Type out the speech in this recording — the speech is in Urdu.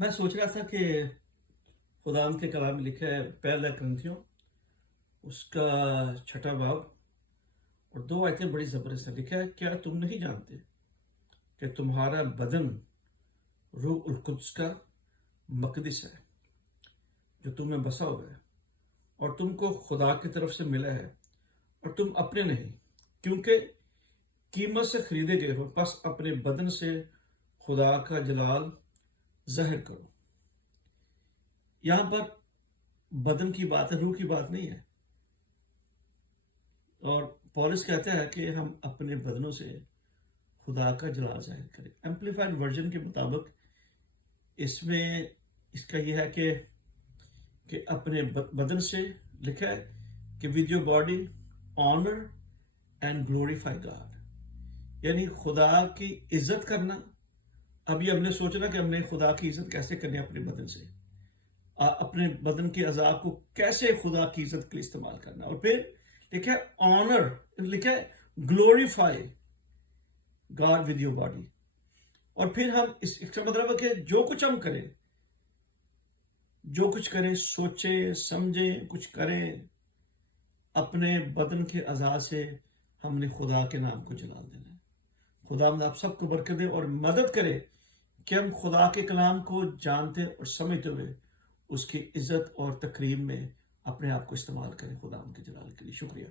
میں سوچ رہا تھا کہ خدا کے کلام میں لکھا ہے پہلا کرنتھیوں اس کا 6واں باب اور 2 آیتیں بڑی زبردست ہیں۔ لکھا ہے کیا تم نہیں جانتے کہ تمہارا بدن روح القدس کا مقدس ہے جو تم میں بسا ہوا ہے اور تم کو خدا کی طرف سے ملا ہے اور تم اپنے نہیں کیونکہ قیمت سے خریدے گئے ہو، پس اپنے بدن سے خدا کا جلال ظاہر کرو۔ یہاں پر بدن کی بات ہے، روح کی بات نہیں ہے۔ اور پولس کہتا ہے کہ ہم اپنے بدنوں سے خدا کا جلال ظاہر کریں۔ ایمپلیفائڈ ورژن کے مطابق اس میں اس کا یہ ہے کہ اپنے بدن سے لکھا ہے کہ with your body honour and glorify God, یعنی خدا کی عزت کرنا۔ اب یہ ہم نے سوچنا کہ ہم نے خدا کی عزت کیسے کرنی ہے اپنے بدن سے، اپنے بدن کے اعضاء کو کیسے خدا کی عزت کے لیے استعمال کرنا۔ اور پھر لکھا ہے آنر، لکھا ہے glorify God with your body. اور پھر ہم اس کا مطلب ہے کہ جو کچھ ہم کریں، جو کچھ کریں، سوچیں سمجھیں کچھ کریں، اپنے بدن کے اعضاء سے ہم نے خدا کے نام کو جلال دینا ہے۔ خدا آپ سب کو برکت دے اور مدد کرے کہ ہم خدا کے کلام کو جانتے اور سمجھتے ہوئے اس کی عزت اور تکریم میں اپنے آپ کو استعمال کریں خدا کے جلال کے لیے۔ شکریہ۔